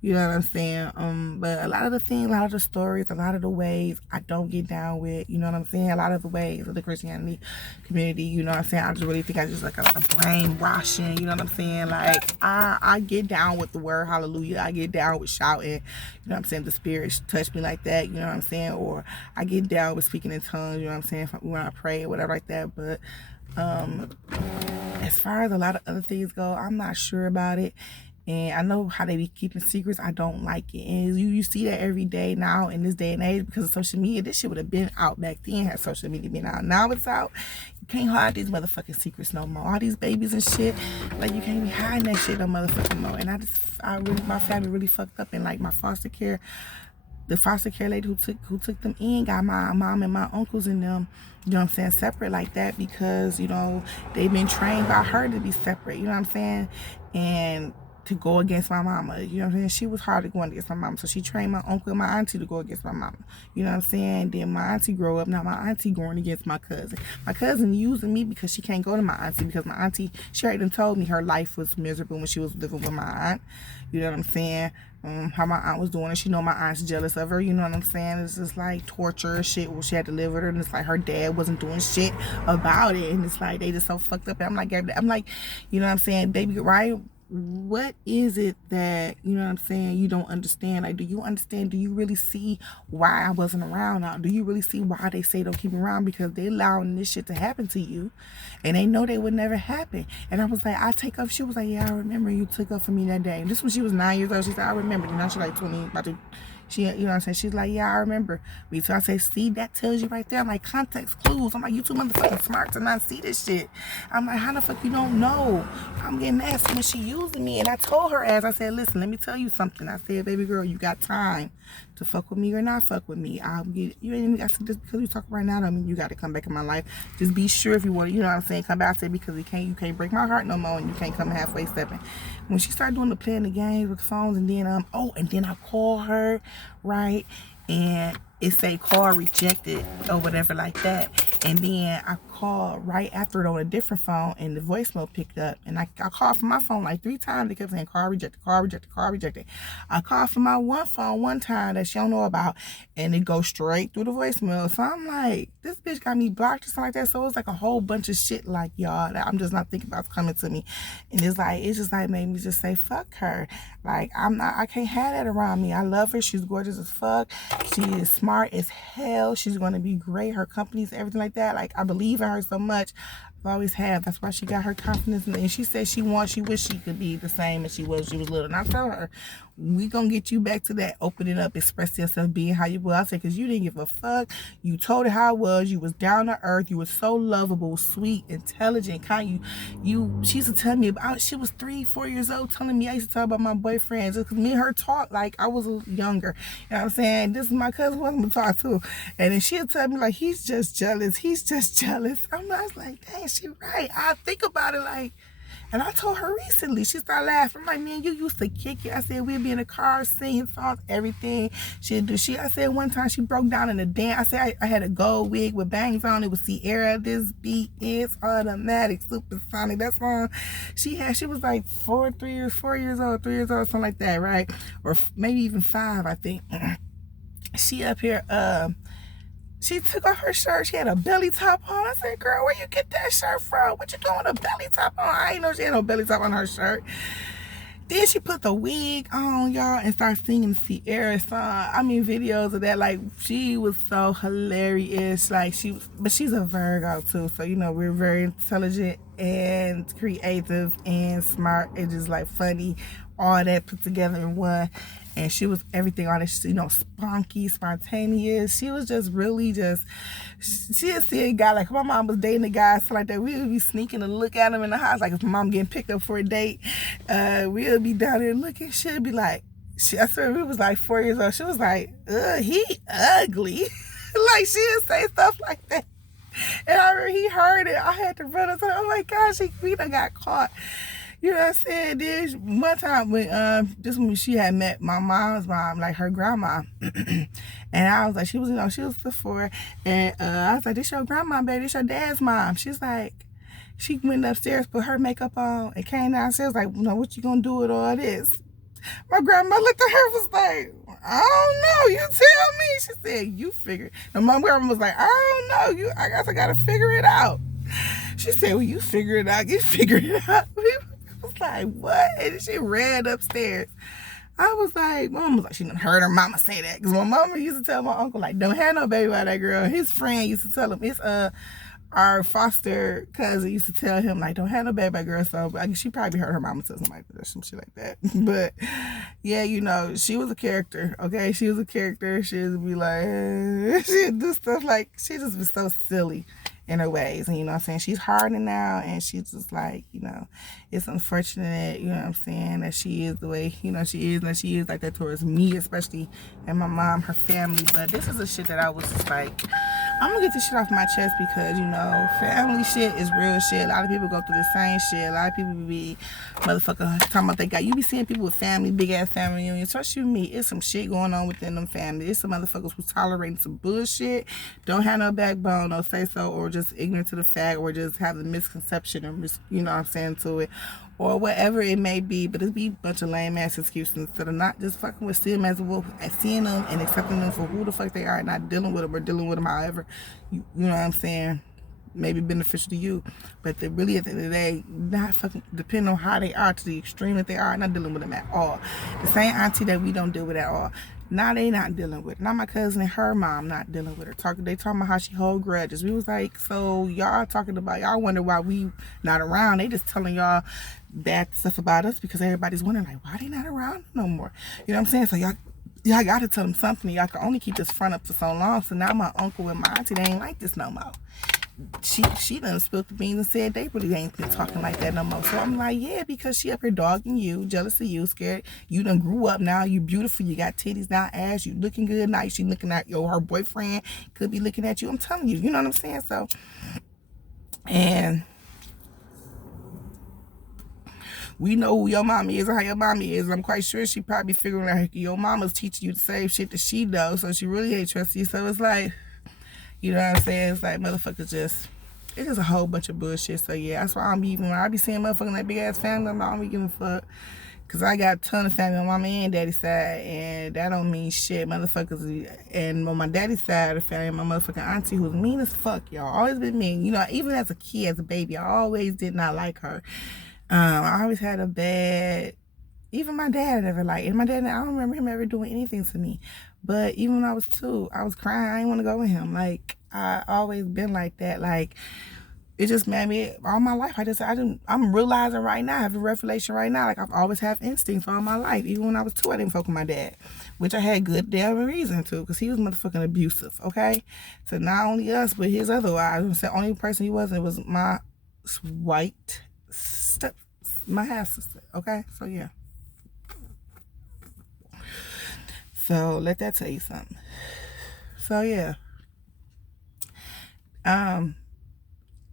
you know what I'm saying, but a lot of the things, a lot of the stories, a lot of the ways I don't get down with, you know what I'm saying, a lot of the ways of the Christianity community, you know what I'm saying, I just really think I just like a brainwashing, you know what I'm saying, like, I get down with the word hallelujah, I get down with shouting, you know what I'm saying, the spirit touch me like that, you know what I'm saying, or I get down with speaking in tongues, you know what I'm saying, when I pray or whatever like that. But as far as a lot of other things go, I'm not sure about it. And I know how they be keeping secrets. I don't like it. And you see that every day now in this day and age because of social media. This shit would have been out back then had social media been out. Now it's out. You can't hide these motherfucking secrets no more. All these babies and shit. Like, you can't be hiding that shit no motherfucking more. And my family really fucked up. And like my foster care, the foster care lady who took them in got my mom and my uncles and them, you know what I'm saying, separate like that because, you know, they've been trained by her to be separate, you know what I'm saying, and to go against my mama, you know what I'm saying. She was hard to go against my mama, so she trained my uncle and my auntie to go against my mama, you know what I'm saying. Then my auntie grow up, now my auntie going against my cousin using me because she can't go to my auntie because my auntie, she already told me her life was miserable when she was living with my aunt, you know what I'm saying. How my aunt was doing it. She know my aunt's jealous of her, you know what I'm saying. It's just like torture shit where she had to live with her, and it's like her dad wasn't doing shit about it, and it's like they just so fucked up. And I'm like, you know what I'm saying, baby, right? What is it that, you know what I'm saying, you don't understand? Like, do you understand? Do you really see why I wasn't around now? Do you really see why they say don't keep me around? Because they allowing this shit to happen to you, and they know they would never happen. And I was like, I take up. She was like, yeah, I remember you took up for me that day. And this when she was 9 years old. She said, I remember. And now she's like 20, about to. She, you know what I'm saying? She's like, yeah, I remember. Me too. I say, see, that tells you right there. I'm like, context clues. I'm like, you too motherfucking smart to not see this shit. I'm like, how the fuck you don't know? I'm getting nasty when she using me. And I told her as I said, listen, let me tell you something. I said, baby girl, you got time to fuck with me or not fuck with me. I'll get you. Ain't even got to, just because we talk right now, I mean, you got to come back in my life. Just be sure if you want to, you know what I'm saying, come back. I said, because you can't break my heart no more, and you can't come halfway stepping. When she started doing the playing the games with the phones, and then and then I call her, right, and it say call rejected or whatever like that, and then I called right after it on a different phone, and the voicemail picked up, and I called from my phone like 3 times. They kept saying call rejected, call rejected, call rejected. I called from my one phone one time that she don't know about, and it goes straight through the voicemail. So I'm like, this bitch got me blocked or something like that. So it's like a whole bunch of shit like y'all that I'm just not thinking about coming to me, and it's just like made me just say fuck her. Like, I can't have that around me. I love her. She's gorgeous as fuck. She is smart as hell. She's going to be great. Her company's everything like that. Like, I believe in her so much. I always have. That's why she got her confidence. And she said she wish she could be the same as she was when she was little. And I tell her, we gonna get you back to that. Open it up, express yourself, being how you were. I said, because you didn't give a fuck. You told her how it was. You was down to earth. You were so lovable, sweet, intelligent, kind. She used to tell me about, she was 3-4 years old telling me, I used to talk about my boyfriends. Because me and her talk like I was younger. You know what I'm saying? This is my cousin wasn't gonna talk to. And then she'll tell me like, he's just jealous. He's just jealous. I was like, dang, she right. I think about it like, and I told her recently, she started laughing. I'm like, man, you used to kick it. I said, we'd be in the car singing songs, everything. I said one time she broke down in the dance. I said, I had a gold wig with bangs on. It was Sierra. This beat is automatic, supersonic. That song she was like 4 years old, something like that, right? Or maybe even 5, I think. She up here, she took off her shirt. She had a belly top on. I said, girl, where you get that shirt from? What you doing with a belly top on? I ain't know she had no belly top on her shirt. Then she put the wig on, y'all, and started singing the Sierra song. I mean, videos of that. Like, she was so hilarious. Like, but she's a Virgo, too. So, you know, we're very intelligent and creative and smart and just, like, funny. All that put together in one. And she was everything on it, you know, spunky, spontaneous. She was just really she'd see a guy, like my mom was dating a guy, so like that. We would be sneaking to look at him in the house, like if my mom getting picked up for a date. We'll be down there looking. She'd be like, I swear we was like 4 years old. She was like, he ugly. Like she'd say stuff like that. And I remember he heard it. I had to run up to her. Oh my gosh, we done got caught. You know what I'm saying? Then one time when she had met my mom's mom, like her grandma, and I was like, she was before, and I was like, this your grandma, baby, this your dad's mom. She's like, she went upstairs, put her makeup on, and came downstairs like, you know, what you gonna do with all this? My grandma looked at her, was like, I don't know, you tell me. She said, you figure it. And my grandma was like, I don't know, I guess I gotta figure it out. She said, well, you figure it out, you figure it out. I was like, what? And she ran upstairs. I was like, mom was like, she done heard her mama say that. Because my mama used to tell my uncle, like, don't have no baby by that girl. His friend used to tell him, it's our foster cousin used to tell him, like, don't have no baby girl. So I guess she probably heard her mama tell something like that, some shit like that. But yeah, you know, she was a character, okay? She was a character. She would be like, she'd do stuff like, she just was so silly in her ways. And you know what I'm saying? She's hardened now, and she's just like, you know, it's unfortunate, you know what I'm saying, that she is the way, you know, she is, and that she is like that towards me, especially, and my mom, her family. But this is the shit that I was just like, I'm gonna get this shit off my chest, because, you know, family shit is real shit. A lot of people go through the same shit. A lot of people be motherfucker talking about they got, you be seeing people with family, big ass family reunions. Trust you me, it's some shit going on within them families. It's some motherfuckers who tolerating some bullshit, don't have no backbone, no say so, or just ignorant to the fact, or just have the misconception, or you know what I'm saying, to it, or whatever it may be. But it be a bunch of lame ass excuses instead of not just fucking with seeing them as a wolf, and seeing them and accepting them for who the fuck they are, and not dealing with them, or dealing with them however, you know what I'm saying, maybe beneficial to you. But they really, at the end of the day, not fucking, depending on how they are, to the extreme that they are, not dealing with them at all. The same auntie that we don't deal with at all, now they not dealing with. Now my cousin and her mom not dealing with her. They talking about how she hold grudges. We was like, so y'all talking about, y'all wonder why we not around. They just telling y'all bad stuff about us, because everybody's wondering, like, why they not around no more? You know what I'm saying? So y'all got to tell them something. Y'all can only keep this front up for so long. So now my uncle and my auntie, they ain't like this no more. She done spilled the beans and said they really ain't been talking like that no more. So I'm like, yeah, because she up here dogging you, jealous of you, scared. You done grew up now. You beautiful. You got titties now, ass. You looking good now. She looking at her boyfriend could be looking at you. I'm telling you. You know what I'm saying? So, and we know who your mommy is and how your mommy is. I'm quite sure she probably figuring out your mama's teaching you the same shit that she does. So she really ain't trust you. So it's like, you know what I'm saying? It's like motherfuckers just, it is a whole bunch of bullshit. So yeah, that's why when I be seeing motherfucking that big ass family, I don't be giving a fuck. Cause I got a ton of family on mama and daddy's side, and that don't mean shit. Motherfuckers, and on my daddy's side of the family, my motherfucking auntie, who's mean as fuck, y'all. Always been mean. You know, even as a kid, as a baby, I always did not like her. I always had a bad, even my dad never liked it. And my dad, I don't remember him ever doing anything to me. But even when I was 2, I was crying. I didn't want to go with him. Like, I always been like that. Like, it just made me, all my life, I'm realizing right now, I have a revelation right now. Like, I've always had instincts all my life. Even when I was 2, I didn't fuck with my dad. Which I had good damn reason to, because he was motherfucking abusive, okay? So not only us, but his other wives. The only person he wasn't was my white my half sister, okay? So yeah. So let that tell you something. So yeah.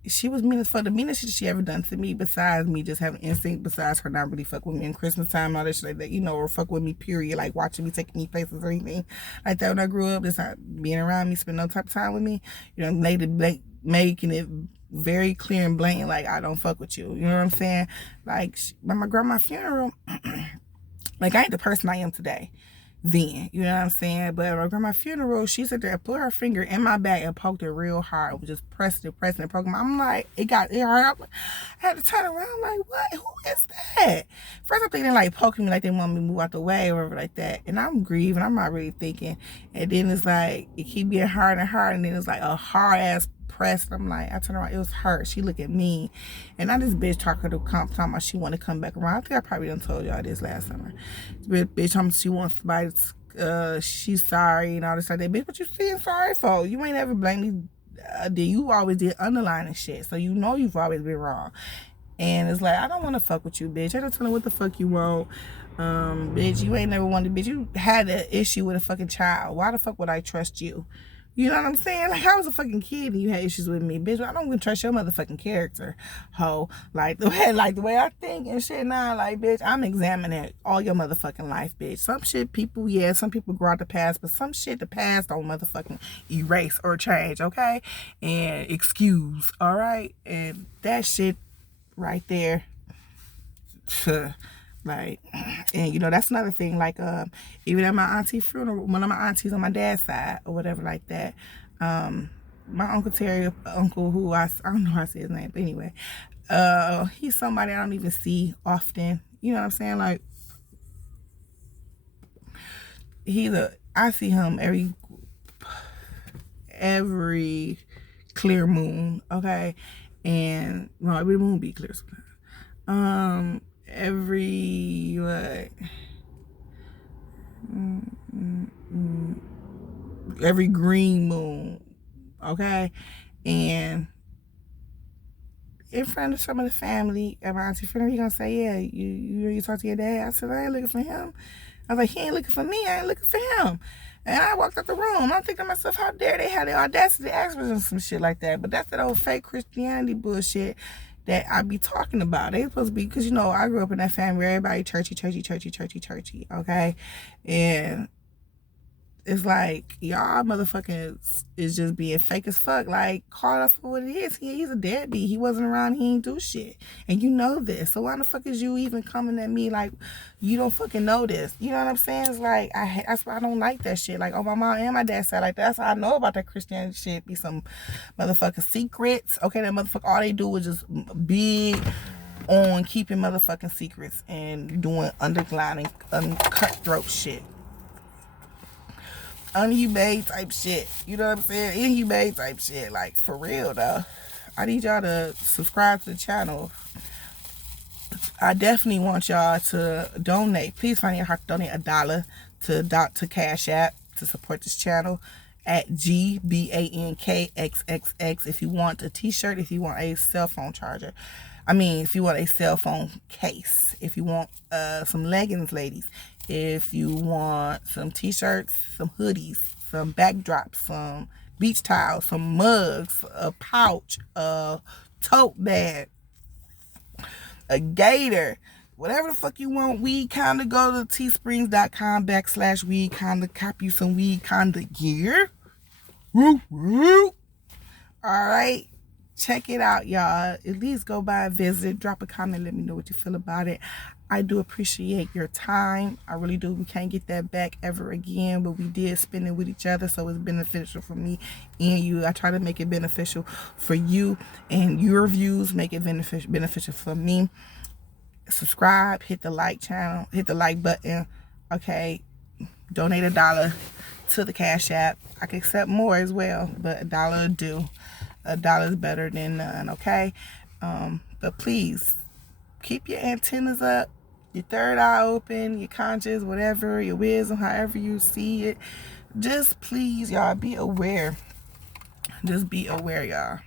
She was mean as fuck. The meanest shit she ever done to me, besides me just having instinct, besides her not really fuck with me in Christmas time, all that shit like that, you know, or fuck with me, period, like watching me, taking me places or anything like that when I grew up, just not being around me, spend no type of time with me, you know, making it very clear and blatant, like, I don't fuck with you, you know what I'm saying? Like, when my grandma's funeral, like, I ain't the person I am today. Then, you know what I'm saying? But at my grandma's funeral, she sat there and put her finger in my back and poked it real hard. It was just pressing it, poking. I'm like, it hurt. I had to turn around, like, what? Who is that? First, I'm thinking, like, poking me like they want me to move out the way or whatever like that. And I'm grieving. I'm not really thinking. And then it's like, it keep getting hard and hard. And then it's like a hard ass press. I'm like, I turn around, it was her. She look at me. And now this bitch talking about she want to come back around. I think I probably done told y'all this last summer. This bitch talking she wants somebody to, she's sorry and all this like that. Bitch, what you saying sorry for? You ain't ever blamed me. You always did underlining shit. So you know you've always been wrong. And it's like, I don't want to fuck with you, bitch. I don't tell her what the fuck you want. Bitch, you ain't never wanted, bitch. You had an issue with a fucking child. Why the fuck would I trust you? You know what I'm saying? Like, I was a fucking kid and you had issues with me, bitch. I don't even trust your motherfucking character, ho. Like the way I think and shit now, like, bitch, I'm examining all your motherfucking life, bitch. Some shit people, yeah, some people grow out the past, but some shit the past don't motherfucking erase or change, okay? And excuse, all right? And that shit right there, like, and you know, that's another thing, like, even at my auntie's funeral, one of my aunties on my dad's side or whatever like that, my Uncle Terry, uncle who I don't know how to say his name, but anyway, he's somebody I don't even see often, you know what I'm saying? Like, I see him every clear moon, okay? And well, every moon be clear sometimes. Every what? Every green moon, okay? And in front of some of the family, and my auntie friend, you gonna say, yeah, you talk to your dad? I said, I ain't looking for him. I was like, he ain't looking for me, I ain't looking for him. And I walked out the room. I'm thinking to myself, how dare they have the audacity to ask for some shit like that? But that's that old fake Christianity bullshit that I be talking about. They supposed to be, because, you know, I grew up in that family where everybody churchy, okay? And it's like, y'all motherfuckers is just being fake as fuck. Like, call it for what it is. He's a deadbeat. He wasn't around. He ain't do shit. And you know this. So why the fuck is you even coming at me like you don't fucking know this? You know what I'm saying? It's like, that's why I don't like that shit. Like, oh, my mom and my dad said like that. That's how I know about that Christianity shit. Be some motherfucking secrets. Okay, that motherfucker, all they do is just big on keeping motherfucking secrets and doing underlining, cutthroat shit. Unhumane type shit. You know what I'm saying? Inhumane type shit. Like, for real, though. I need y'all to subscribe to the channel. I definitely want y'all to donate. Please find out how to donate $1 to Cash App to support this channel at GBANKXXX if you want a t-shirt, if you want a cell phone charger. I mean, if you want a cell phone case, if you want some leggings, ladies, if you want some t-shirts, some hoodies, some backdrops, some beach towels, some mugs, a pouch, a tote bag, a gator, whatever the fuck you want, Weed Kinda, go to teesprings.com/Weed Kinda, cop you some Weed Kinda gear. Woo, woo. All right. Check it out, y'all. At least go by and visit. Drop a comment. Let me know what you feel about it. I do appreciate your time. I really do. We can't get that back ever again, but we did spend it with each other, so it's beneficial for me and you. I try to make it beneficial for you, and your views make it beneficial for me. Subscribe, hit the like channel, hit the like button. Okay, donate $1 to the Cash App. I can accept more as well, but $1 will do. $1 is better than none, okay? But please, keep your antennas up, your third eye open, your conscience, whatever, your wisdom, however you see it. Just please, y'all, be aware. Just be aware, y'all.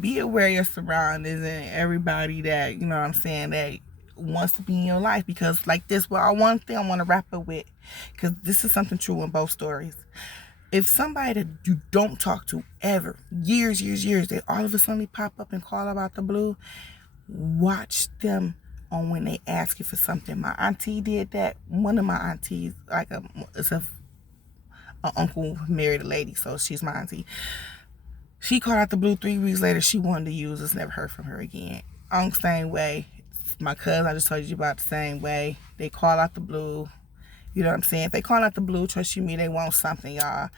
Be aware of your surroundings and everybody that, you know what I'm saying, that wants to be in your life. Because like this, well, one thing I want to wrap up with, because this is something true in both stories. If somebody that you don't talk to ever, years, they all of a sudden pop up and call about the blue, watch them on when they ask you for something. My auntie did that. One of my aunties, like it's a uncle married a lady, so she's my auntie. She called out the blue 3 weeks later. She wanted to use us. Never heard from her again. Same way. My cousin, I just told you about the same way. They call out the blue. You know what I'm saying? If they call out the blue, trust you me, they want something, y'all.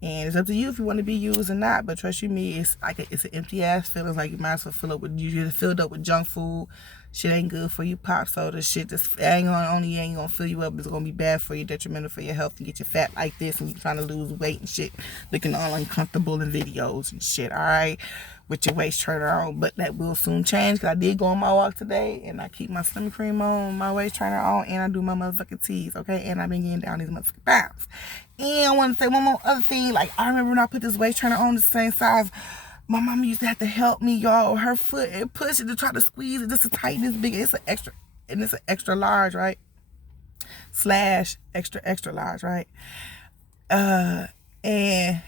And it's up to you if you want to be used or not. But trust you me, it's like it's an empty ass feeling. It's like you might as well fill up with, you filled up with junk food. Shit ain't good for you. Pop soda shit just ain't gonna fill you up. It's gonna be bad for you, detrimental for your health, and get you fat like this, and you trying to lose weight and shit, looking all uncomfortable in videos and shit. All right, with your waist trainer on, but that will soon change. Cause I did go on my walk today, and I keep my stomach cream on, my waist trainer on, and I do my motherfucking teas. Okay, and I've been getting down these motherfucking pounds. And I want to say one more other thing. Like, I remember when I put this waist trainer on the same size, my mama used to have to help me, y'all. Her foot and push it to try to squeeze it just to tighten this big. It's an extra, and it's an extra large, right? / extra large, right? And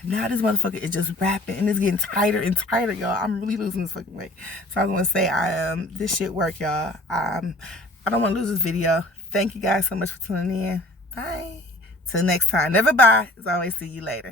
now this motherfucker is just wrapping, and it's getting tighter and tighter, y'all. I'm really losing this fucking weight. So I was gonna say, this shit work, y'all. I don't want to lose this video. Thank you guys so much for tuning in. Bye. Till next time. Never bye. As always, see you later.